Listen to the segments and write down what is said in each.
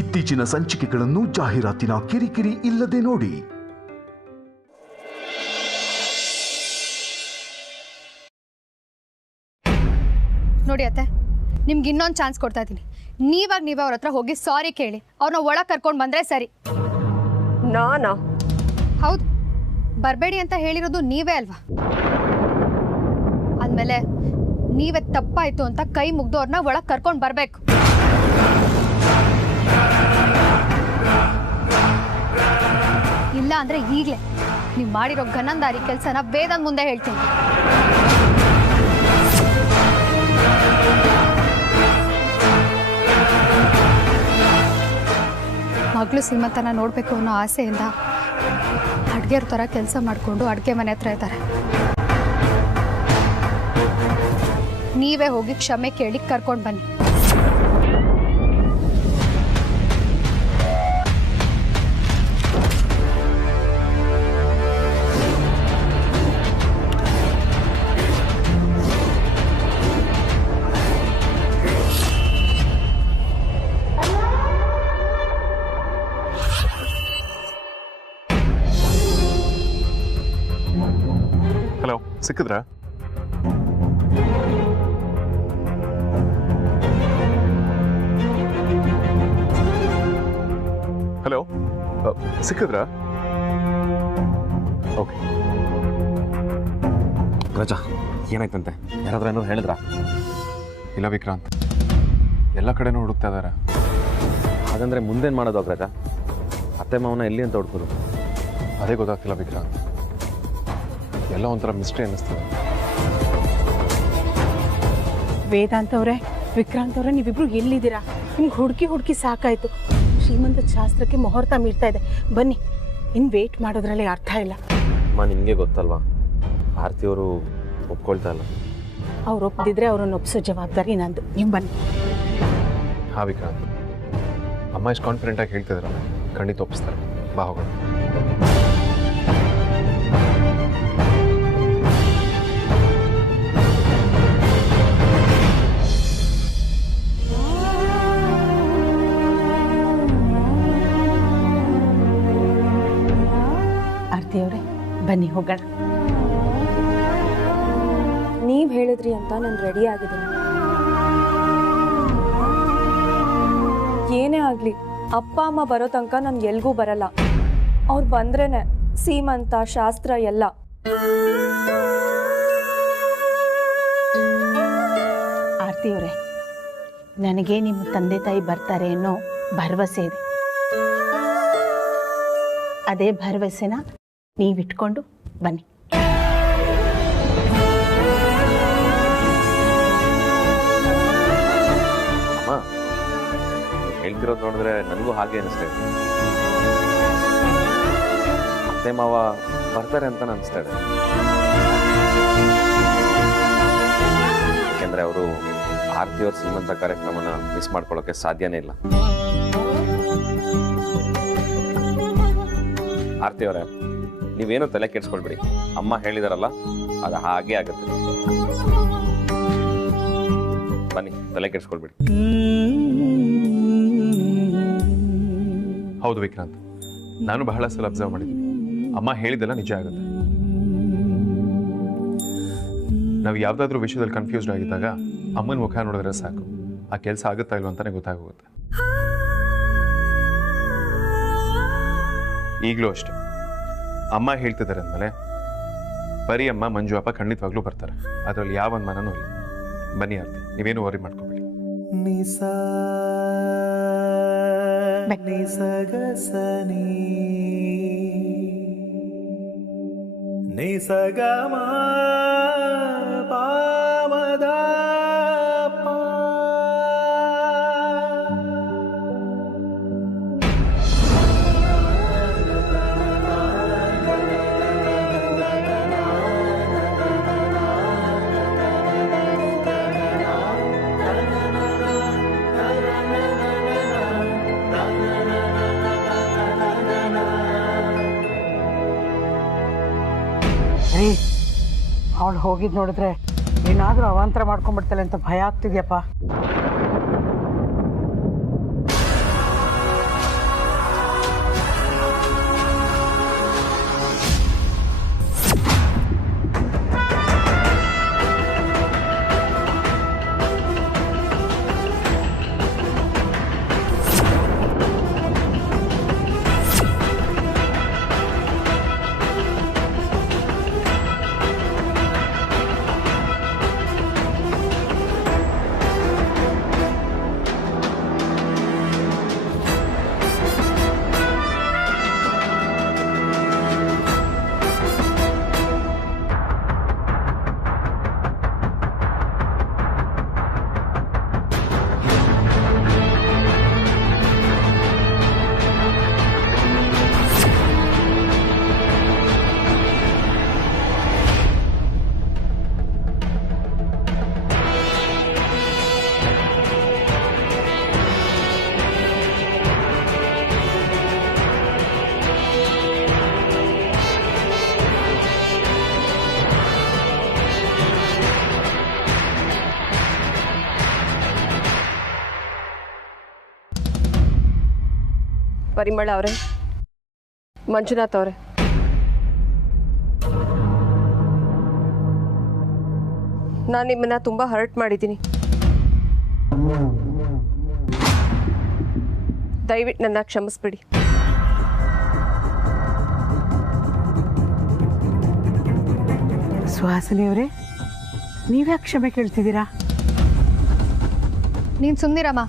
ಇತ್ತೀಚಿನ ಸಂಚಿಕೆಗಳನ್ನು ಜಾಹೀರಾತಿನ ಕಿರಿಕಿರಿ ಇಲ್ಲದೆ ನೋಡಿ. ನೋಡಿ ಅತ್ತೆ, ನಿಮ್ಗೆ ಇನ್ನೊಂದು ಚಾನ್ಸ್ ಕೊಡ್ತಾ ಇದ್ದೀನಿ. ನೀವೇ ಅವ್ರ ಹತ್ರ ಹೋಗಿ ಸಾರಿ ಕೇಳಿ ಅವ್ರನ್ನ ಒಳಗೆ ಕರ್ಕೊಂಡು ಬಂದರೆ ಸರಿ. ನಾನಾ? ಹೌದು, ಬರಬೇಡಿ ಅಂತ ಹೇಳಿರೋದು ನೀವೇ ಅಲ್ವಾ? ಅಂದಮೇಲೆ ನೀವೇ ತಪ್ಪಾಯಿತು ಅಂತ ಕೈ ಮುಗ್ದು ಅವ್ರನ್ನ ಒಳಗೆ ಕರ್ಕೊಂಡು ಬರಬೇಕು. ಇಲ್ಲ ಅಂದರೆ ಈಗಲೇ ನೀವು ಮಾಡಿರೋ ಗನಂದಾರಿ ಕೆಲಸನ ವೇದನ ಮುಂದೆ ಹೇಳ್ತೀನಿ. ಮಗಳು ಸೀಮಂತನ ನೋಡಬೇಕು ಅನ್ನೋ ಆಸೆಯಿಂದ ಅಡುಗೆಯವ್ರ ಥರ ಕೆಲಸ ಮಾಡಿಕೊಂಡು ಅಡುಗೆ ಮನೆ ಹತ್ರ ಇದ್ದಾರೆ. ನೀವೇ ಹೋಗಿ ಕ್ಷಮೆ ಕೇಳಿ ಕರ್ಕೊಂಡು ಬನ್ನಿ. ಹಲೋ, ಸಿಕ್ಕಿದ್ರಾ? ಹಲೋ, ಸಿಕ್ಕಿದ್ರಾ? ಓಕೆ. ರಜಾ, ಏನಾಯ್ತಂತೆ? ಯಾರಾದ್ರೂ ಏನೋ ಹೇಳಿದ್ರಾ? ಇಲ್ಲ ವಿಕ್ರಾಂತ್, ಎಲ್ಲ ಕಡೆನೂ ಹುಡುಕ್ತಾ ಇದ್ದಾರೆ. ಹಾಗಂದ್ರೆ ಮುಂದೇನು ಮಾಡೋದು ರಜಾ? ಅತ್ತೆ ಮಾವನ ಎಲ್ಲಿ ಅಂತ ಹುಡುಕೋದು? ಅದೇ ಗೊತ್ತಾಗ್ತಿಲ್ಲ ವಿಕ್ರಾಂತ್. ಎಲ್ಲ ಒಂಥರ ಮಿಸ್ಟ್ರಿ ಅನ್ನಿಸ್ತದೆ. ವೇದಾಂತ್ ಅವರೇ, ವಿಕ್ರಾಂತ್ ಅವರೇ, ನೀವಿಬ್ರು ಎಲ್ಲಿದ್ದೀರಾ? ನಿಮ್ಗೆ ಹುಡುಕಿ ಸಾಕಾಯ್ತು. ಶ್ರೀಮಂತ ಶಾಸ್ತ್ರಕ್ಕೆ ಮುಹೂರ್ತ ಮೀರ್ತಾ ಇದೆ. ಬನ್ನಿ, ಇನ್ನು ವೇಟ್ ಮಾಡೋದ್ರಲ್ಲಿ ಅರ್ಥ ಇಲ್ಲ. ಅಮ್ಮ, ನಿಮಗೆ ಗೊತ್ತಲ್ವಾ, ಆರ್ತಿಯವರು ಒಪ್ಕೊಳ್ತಾ ಇಲ್ಲ. ಅವ್ರು ಒಪ್ದಿದ್ರೆ ಅವ್ರನ್ನ ಒಪ್ಸೋ ಜವಾಬ್ದಾರಿ ನಂದು. ನೀವು ಬನ್ನಿ. ಹಾಂ ವಿಕ್ರಾಂತ್, ಅಮ್ಮ ಎಷ್ಟು ಕಾನ್ಫಿಡೆಂಟಾಗಿ ಹೇಳ್ತಿದ್ರಲ್ಲ, ಖಂಡಿತ ಒಪ್ಪಿಸ್ತಾರೆ. ಬಾ ಹೋಗೋಣ. ಆರ್ತಿಯವರೇ, ಬನ್ನಿ ಹೋಗೋಣ. ನೀವು ಹೇಳಿದ್ರಿ ಅಂತ ನಾನು ರೆಡಿ ಆಗಿದ್ದೀನಿ. ಏನೇ ಆಗಲಿ, ಅಪ್ಪ ಅಮ್ಮ ಬರೋ ತನಕ ನಾನು ಎಲ್ಗೂ ಬರಲ್ಲ. ಅವ್ರು ಬಂದ್ರೇನೆ ಸೀಮಂತ ಶಾಸ್ತ್ರ ಎಲ್ಲ. ಆರ್ತಿಯವರೇ, ನನಗೆ ನಿಮ್ಮ ತಂದೆ ತಾಯಿ ಬರ್ತಾರೆ ಅನ್ನೋ ಭರವಸೆ ಇದೆ. ಅದೇ ಭರವಸೆನ ನೀವಿಟ್ಕೊಂಡು ಬನ್ನಿ. ಅಮ್ಮ, ಹೇಳ್ತಿರೋದು ನೋಡಿದ್ರೆ ನನಗೂ ಹಾಗೆ ಅನಿಸ್ತಾ ಇದೆ. ಅತ್ತೆ ಮಾವ ಬರ್ತಾರೆ ಅಂತ ಅನಿಸ್ತಾ ಇದೆ. ಯಾಕೆಂದ್ರೆ ಅವರು ಆರ್ತಿಯವ್ರ ಸೀಮಂತ ಕಾರ್ಯಕ್ರಮನ ಮಿಸ್ ಮಾಡ್ಕೊಳ್ಳೋಕೆ ಸಾಧ್ಯನೇ ಇಲ್ಲ. ಆರ್ತಿಯವರೇ, ನೀವೇನು ತಲೆ ಕೆಡ್ಸ್ಕೊಳ್ಬೇಡಿ. ಅಮ್ಮ ಹೇಳಿದಾರಲ್ಲ, ಅದು ಹಾಗೆ ಆಗುತ್ತೆ. ಬನ್ನಿ, ತಲೆ ಕೆಡ್ಸ್ಕೊಳ್ಬೇಡಿ. ಹೌದು ವಿಕ್ರಾಂತ್, ನಾನು ಬಹಳ ಸಲ ಅಬ್ಸರ್ವ್ ಮಾಡಿದ್ದೀನಿ. ಅಮ್ಮ ಹೇಳಿದೆಲ್ಲ ನಿಜ ಆಗುತ್ತೆ. ನಾವು ಯಾವುದಾದ್ರೂ ವಿಷಯದಲ್ಲಿ ಕನ್ಫ್ಯೂಸ್ಡ್ ಆಗಿದ್ದಾಗ ಅಮ್ಮನ ಮುಖ ನೋಡಿದ್ರೆ ಸಾಕು, ಆ ಕೆಲಸ ಆಗುತ್ತಾ ಇಲ್ವ ಅಂತಾನೆ ಗೊತ್ತಾಗೋಗುತ್ತೆ. ಈಗಲೂ ಅಷ್ಟೆ, ಅಮ್ಮ ಹೇಳ್ತಿದ್ದಾರೆ ಅಂದಮೇಲೆ ಬರೀ ಅಮ್ಮ, ಮಂಜು ಅಪ್ಪ ಖಂಡಿತವಾಗ್ಲೂ ಬರ್ತಾರೆ. ಅದರಲ್ಲಿ ಯಾವ ಒಂದು ಮನನೂ ಇಲ್ಲ. ಬನ್ನಿ ಆರ್ತಿ, ನೀವೇನು ವರಿ ಮಾಡ್ಕೋಬೇಡಿ. ರೀ, ಅವಳು ಹೋಗಿದ್ದು ನೋಡಿದ್ರೆ ಏನಾದರೂ ಅವಾಂತರ ಮಾಡ್ಕೊಂಡ್ಬಿಡ್ತಾಳೆ ಅಂತ ಭಯ ಆಗ್ತಿದ್ಯಪ್ಪ. ಪರಿಮಳ ಅವರೇ, ಮಂಜುನಾಥ್ ಅವರೇ, ನಾನು ನಿಮ್ಮನ್ನ ತುಂಬ ಹರ್ಟ್ ಮಾಡಿದ್ದೀನಿ. ದಯವಿಟ್ಟು ನನ್ನ ಕ್ಷಮಿಸ್ಬಿಡಿ. ಸುಹಾಸಿನಿಯವರೇ, ನೀವ್ಯಾಕೆ ಕ್ಷಮೆ ಕೇಳ್ತಿದ್ದೀರಾ? ನೀನು ಸುಮ್ಮನಿರಮ್ಮ.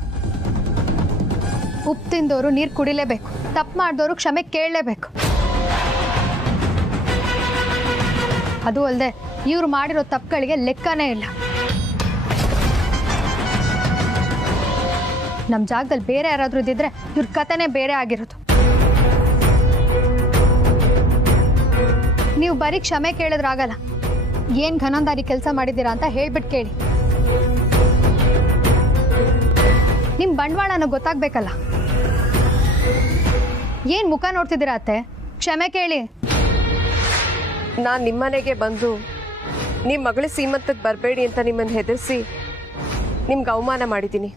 ಉಪ್ಪು ತಿಂದವರು ನೀರು ಕುಡಿಲೇಬೇಕು, ತಪ್ಪು ಮಾಡಿದವರು ಕ್ಷಮೆ ಕೇಳಲೇಬೇಕು. ಅದು ಅಲ್ಲದೆ ಇವ್ರು ಮಾಡಿರೋ ತಪ್ಪುಗಳಿಗೆ ಲೆಕ್ಕನೇ ಇಲ್ಲ. ನಮ್ಮ ಜಾಗದಲ್ಲಿ ಬೇರೆ ಯಾರಾದರೂ ಇದ್ದಿದ್ರೆ ಇವ್ರ ಕಥೆನೇ ಬೇರೆ ಆಗಿರೋದು. ನೀವು ಬರೀ ಕ್ಷಮೆ ಕೇಳಿದ್ರಾಗಲ್ಲ, ಏನು ಘನಂದಾರಿ ಕೆಲಸ ಮಾಡಿದ್ದೀರಾ ಅಂತ ಹೇಳ್ಬಿಟ್ಟು ಕೇಳಿ. ನಿಮ್ಮ ಬಂಡವಾಳನ ಗೊತ್ತಾಗಬೇಕಲ್ಲ. ಏನು ಮುಖ ನೋಡ್ತಿದ್ದೀರಾ ಅತ್ತೆ? ಕ್ಷಮೆ ಕೇಳಿ. ನಾನು ನಿಮ್ಮನೆಗೆ ಬಂದು ನಿಮ್ಮ ಮಗಳ ಸೀಮಂತಕ್ಕೆ ಬರಬೇಡಿ ಅಂತ ನಿಮ್ಮನ್ನು ಹೆದರಿಸಿ ನಿಮ್ಗೆ ಅವಮಾನ ಮಾಡಿದ್ದೀನಿ.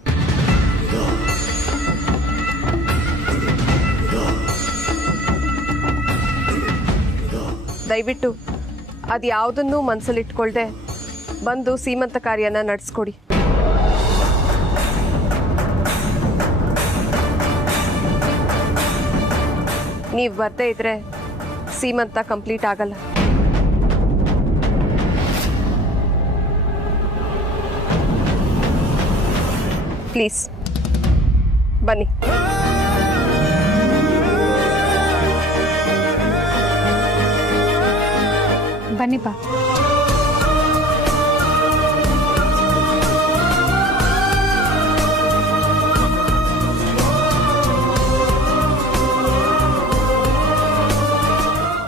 ದಯವಿಟ್ಟು ಅದು ಯಾವುದನ್ನೂ ಮನಸ್ಸಲ್ಲಿಟ್ಕೊಳ್ದೆ ಬಂದು ಸೀಮಂತ ಕಾರ್ಯನ ನಡೆಸ್ಕೊಡಿ. ನೀವು ಬರ್ದೇ ಇದ್ರೆ ಸೀಮಂತ ಕಂಪ್ಲೀಟ್ ಆಗಲ್ಲ. ಪ್ಲೀಸ್ ಬನ್ನಿ. ಬನ್ನಿಪ್ಪ.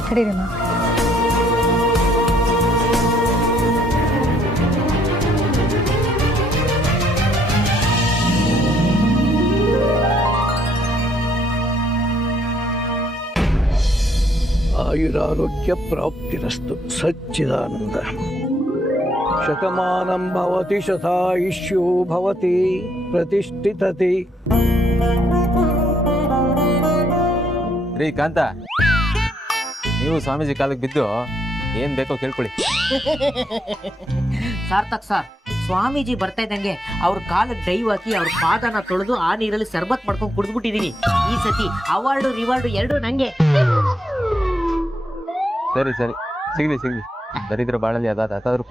ಕಡೀರಮ್ಮ. ಆಯುರಾರೋಗ್ಯ ಪ್ರಾಪ್ತಿರಸ್ತು ಸಚ್ಚಿದಾನಂದ. ಶತಮಾನಂ ಭವತಿ ಶತಾಯುಷ್ಯೋ ಭವತಿ ಪ್ರತಿಷ್ಠಿತತೆ. ರೀ ಕಾಂತ, ನೀವು ಸ್ವಾಮೀಜಿ ಕಾಲಕ್ಕೆ ಬಿದ್ದು ಏನ್ ಬೇಕೋ ಕೇಳ್ಕೊಳ್ಳಿ. ಸಾರ್ಥಕ್ ಸರ್, ಸ್ವಾಮೀಜಿ ಬರ್ತಾ ಇದ್ದಂಗೆ ಅವ್ರ ಕಾಲಕ್ಕೆ ಡೈವ್ ಹಾಕಿ ಅವ್ರ ಪಾದನ ತೊಳೆದು ಆ ನೀರಲ್ಲಿ ಸರ್ಬತ್ ಮಾಡ್ಕೊಂಡು ಕುಡಿದ್ಬಿಟ್ಟಿದೀನಿ. ಈ ಸತಿ ಅವಾರ್ಡು ರಿವಾರ್ಡು ಎರಡು ನಂಗೆ. ಸರಿ ಸರಿ, ಸಿಗ್ಲಿ ಸಿಗ್ಲಿ. ದರಿದ್ರ ಬಾಳಲ್ಲಿ ಅದಾದ್ರೂ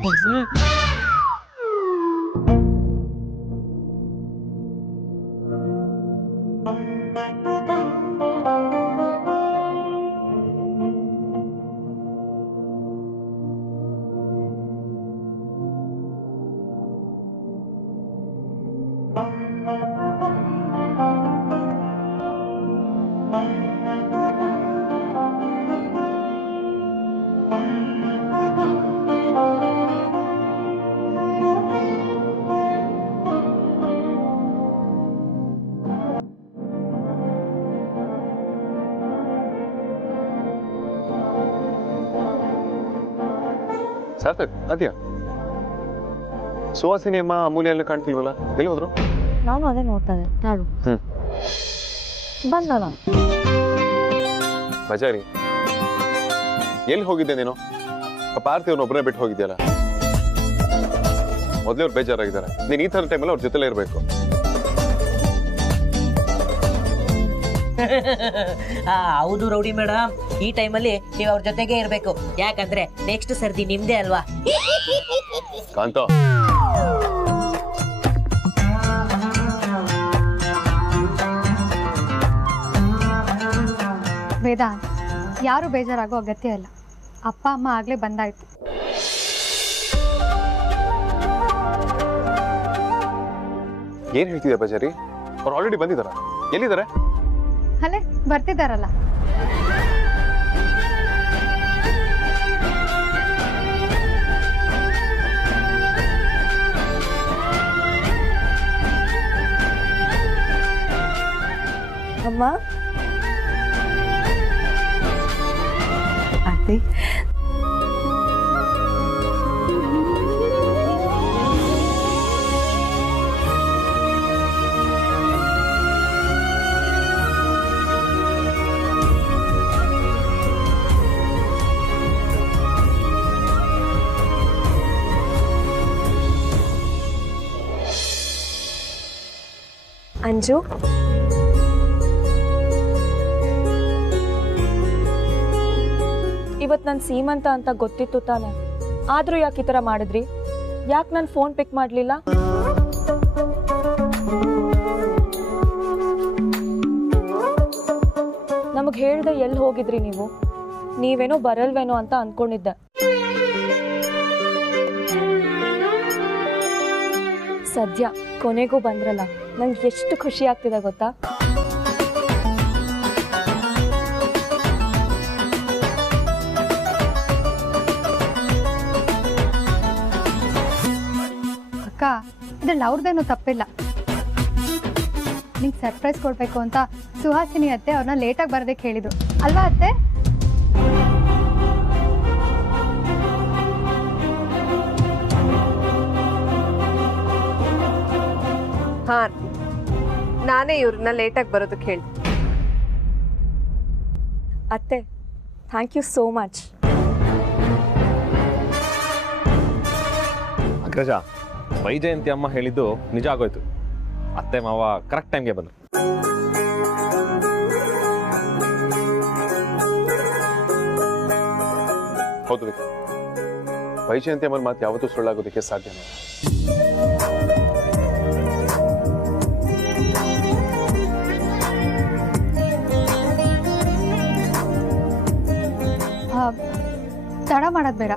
ಸಾರ್ಥಕ್, ಅದ್ಯಾ ಸುವಾಸಿನಿ ಅಮ್ಮ ಅಮೂಲ್ಯ ಎಲ್ಲ ಕಾಣ್ತಿಲ್ವಲ್ಲ, ಎಲ್ಲಿ ಹೋದ್ರು? ನಾನು ಅದೇ ನೋಡ್ತಾ ಇದ್ದೆ. ನಾಡು ಬಂದಲ್ಲ. ಬಜಾರಿ ಎಲ್ಲಿ ಹೋಗಿದ್ದೆ ನೀನು? ಪಾಪ ಆರ್ತಿ ಅವ್ರನ್ನೊಬ್ಬರೇ ಬಿಟ್ಟು ಹೋಗಿದ್ಯಲ್ಲ. ಮೊದಲೇ ಅವ್ರು ಬೇಜಾರಾಗಿದ್ದಾರೆ. ನೀನು ಈ ಥರ ಟೈಮಲ್ಲಿ ಅವ್ರ ಜೊತೆಲೇ ಇರಬೇಕು. ಹೌದು ರೌಡಿ ಮೇಡಮ್, ಈ ಟೈಮಲ್ಲಿ ನೀವು ಅವ್ರ ಜೊತೆಗೆ ಇರಬೇಕು. ಯಾಕಂದ್ರೆ ನೆಕ್ಸ್ಟ್ ಸರ್ದಿ ನಿಮ್ದೇ ಅಲ್ವಾ. ಕಾಂತ, ವೇದಾಂತ್, ಯಾರು ಬೇಜಾರಾಗೋ ಅಗತ್ಯ ಇಲ್ಲ. ಅಪ್ಪ ಅಮ್ಮ ಆಗಲೇ ಬಂದಾಯ್ತು. ಏನ್ ಹೇಳ್ತಿದ್ಯಾ ಬಜಾರಿ? ಅವ್ರು ಆಲ್ರೆಡಿ ಬಂದಿದಾರ? ಎಲ್ಲಿದ್ದಾರೆ? ಅಲ್ಲೇ ಬರ್ತಿದ್ದಾರಲ್ಲ. ಅಮ್ಮ, ಆರ್ತಿ, ಅಂಜು, ಇವತ್ತು ನನ್ನ ಸೀಮಂತ ಅಂತ ಗೊತ್ತಿತ್ತು ತಾನೆ, ಆದರೂ ಯಾಕೆ ಈ ಥರ ಮಾಡಿದ್ರಿ? ಯಾಕೆ ನಾನು ಫೋನ್ ಪಿಕ್ ಮಾಡಲಿಲ್ಲ? ನಮಗೆ ಹೇಳ್ದೆ ಎಲ್ಲಿ ಹೋಗಿದ್ರಿ ನೀವು? ನೀವೇನೋ ಬರಲ್ವೇನೋ ಅಂತ ಅಂದ್ಕೊಂಡಿದ್ದೆ. ಸದ್ಯ ಕೊನೆಗೂ ಬಂದ್ರಲ್ಲ, ನಂಗೆ ಎಷ್ಟು ಖುಷಿ ಆಗ್ತಿದೆ ಗೊತ್ತಾ? ಅಕ್ಕ, ಇದ್ರಲ್ಲಿ ಅವ್ರದ್ದೇನು ತಪ್ಪಿಲ್ಲ. ನಿಂಗೆ ಸರ್ಪ್ರೈಸ್ ಕೊಡಬೇಕು ಅಂತ ಸುಹಾಸಿನಿ ಅತ್ತೆ ಅವ್ರನ್ನ ಲೇಟಾಗಿ ಬರೋದಕ್ಕೆ ಹೇಳಿದ್ರು ಅಲ್ವಾ ಅತ್ತೆ? ಹಾಂ, ನಾನೇ ಇವ್ರನ್ನ ಲೇಟಾಗಿ ಬರೋದಕ್ಕೆ ಹೇಳಿ. ಅತ್ತೆ, thank you so much. Agraja, Vaijayanthi ಅಮ್ಮ ಹೇಳಿದ್ದು ನಿಜ ಆಗೋಯ್ತು. ಅತ್ತೆ ಮಾವ ಕರೆಕ್ಟ್ ಟೈಮ್ಗೆ ಬಂದರು. ಹೌದು ವಿಕ್ರಮ್, ವೈಜಯಂತಿ ಅಮ್ಮನ ಮಾತು ಯಾವತ್ತೂ ಸುಳ್ಳಾಗೋದಕ್ಕೆ ಸಾಧ್ಯನೇ ತಡ ಮಾಡೋದು ಬೇಡ,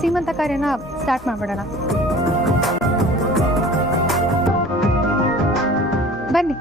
ಸೀಮಂತ ಕಾರ್ಯನ ಸ್ಟಾರ್ಟ್ ಮಾಡ್ಬಿಡೋಣ. ಬನ್ನಿ.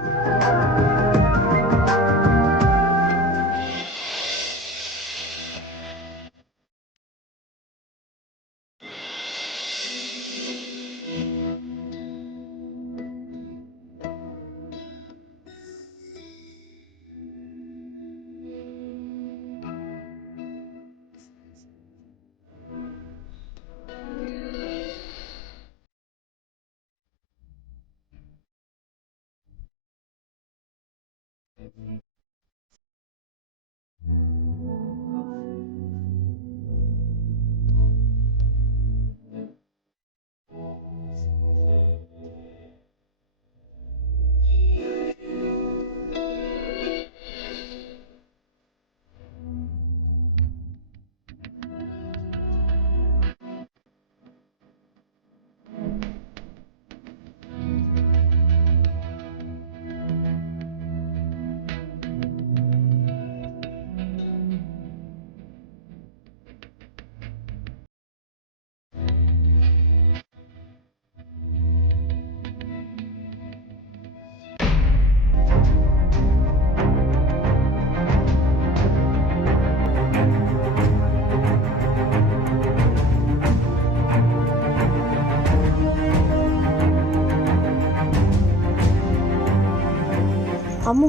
ಅಮ್ಮು,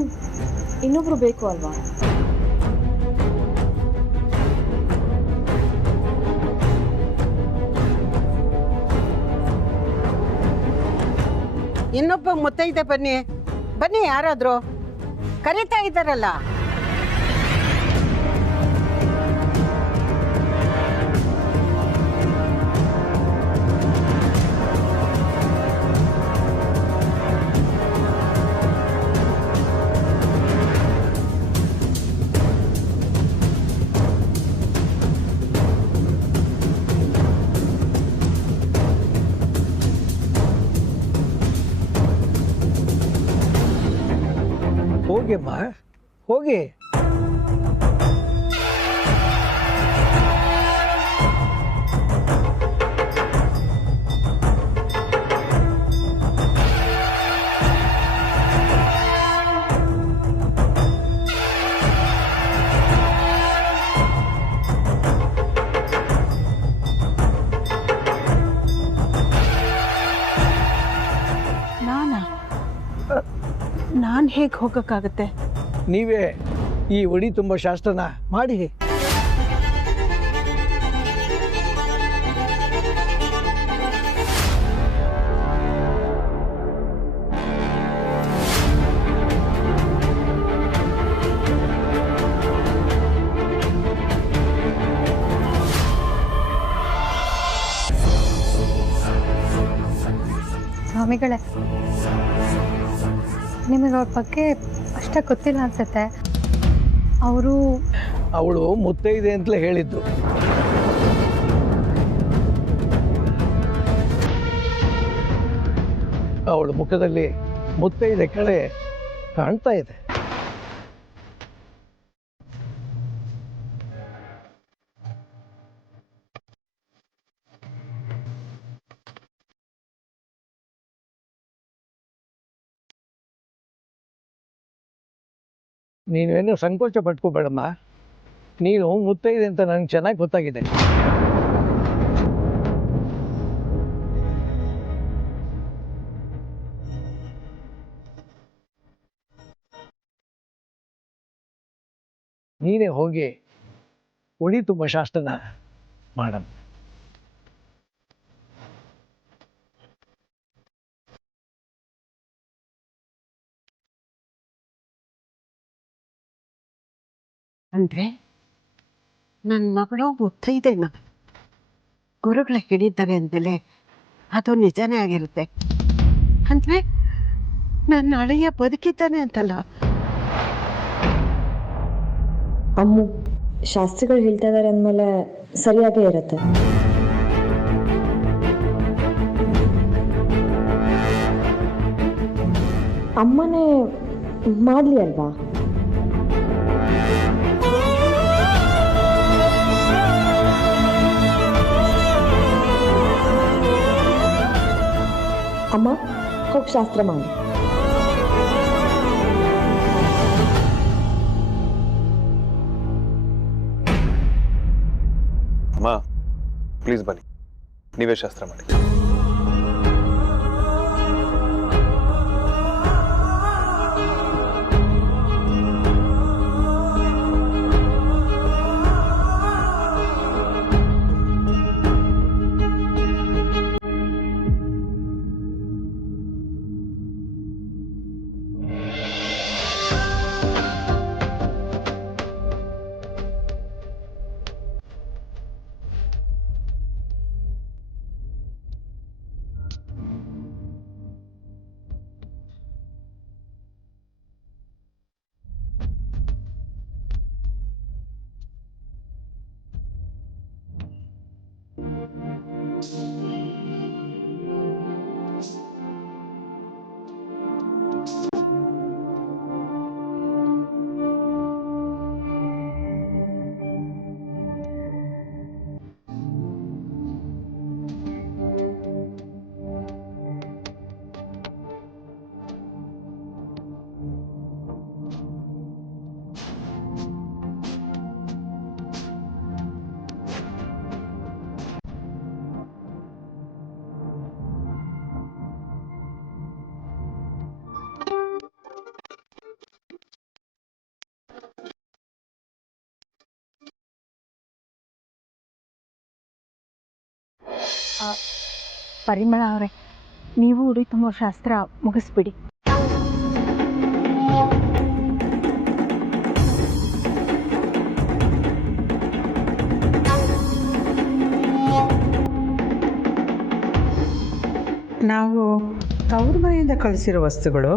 ಇನ್ನೊಬ್ರು ಬೇಕು ಅಲ್ವಾ? ಇನ್ನೊಬ್ಬ ಮುತ್ತೈದೆ ಬನ್ನಿ ಬನ್ನಿ, ಯಾರಾದರೂ ಕರೀತಾ ಇದ್ದಾರಲ್ಲ. ಹೋಗಿಮ್ಮ, ಹೋಗಿ. ನಾನು ಹೇಗೆ ಹೋಗೋಕ್ಕಾಗತ್ತೆ? ನೀವೇ ಈ ಒಡಿ ತುಂಬ ಶಾಸ್ತ್ರನ ಮಾಡಿ. ಸ್ವಾಮಿಗಳೇ, ನಿಮಗೆ ಅವ್ರ ಬಗ್ಗೆ ಅಷ್ಟಾಗಿ ಗೊತ್ತಿಲ್ಲ ಅನ್ಸುತ್ತೆ. ಅವರು ಅವಳು ಮುತ್ತೈದೆ ಅಂತಲೇ ಹೇಳಿದ್ದು. ಅವಳ ಮುಖದಲ್ಲಿ ಮುತ್ತೈದೆ ಕಳೆ ಕಾಣ್ತಾ ಇದೆ. ನೀನೇನು ಸಂಕೋಚ ಪಟ್ಕೋಬೇಡಮ್ಮ. ನೀನು ಮುತ್ತೈದೆ ಅಂತ ನನಗೆ ಚೆನ್ನಾಗಿ ಗೊತ್ತಾಗಿದೆ. ನೀನೇ ಹೋಗಿ ಉಡಿ ತುಂಬ ಶಾಸ್ತ್ರನ ಮಾಡೋಣ. ಅಂದರೆ ನನ್ನ ಮಗಳು ಮುತ್ತೈದೆನ ಗುರುಗಳು ಹೇಳಿದ್ದಾರೆ ಅಂದಮೇಲೆ ಅದು ನಿಜನೇ ಆಗಿರುತ್ತೆ. ಅಂದರೆ ನನ್ನ ಅಳಿಯ ಬದುಕಿದ್ದಾನೆ ಅಂತಲ್ಲ. ಅಮ್ಮು ಶಾಸ್ತ್ರಿಗಳು ಹೇಳ್ತಾ ಇದ್ದಾರೆ ಅಂದಮೇಲೆ ಸರಿಯಾಗೇ ಇರುತ್ತೆ. ಅಮ್ಮನೇ ಮಾಡಲಿ ಅಲ್ವಾ? ಅಮ್ಮ ಹೋಗಿ ಶಾಸ್ತ್ರ ಮಾಡಿ. ಅಮ್ಮ ಪ್ಲೀಸ್ ಬನ್ನಿ, ನೀವೇ ಶಾಸ್ತ್ರ ಮಾಡಿ. ಪರಿಮಳ ಅವರೇ, ನೀವು ಉಡಿ ತುಂಬೋ ಶಾಸ್ತ್ರ ಮುಗಿಸ್ಬಿಡಿ. ನಾವು ತವ್ರ ಮನೆಯಿಂದ ಕಳಿಸಿರೋ ವಸ್ತುಗಳು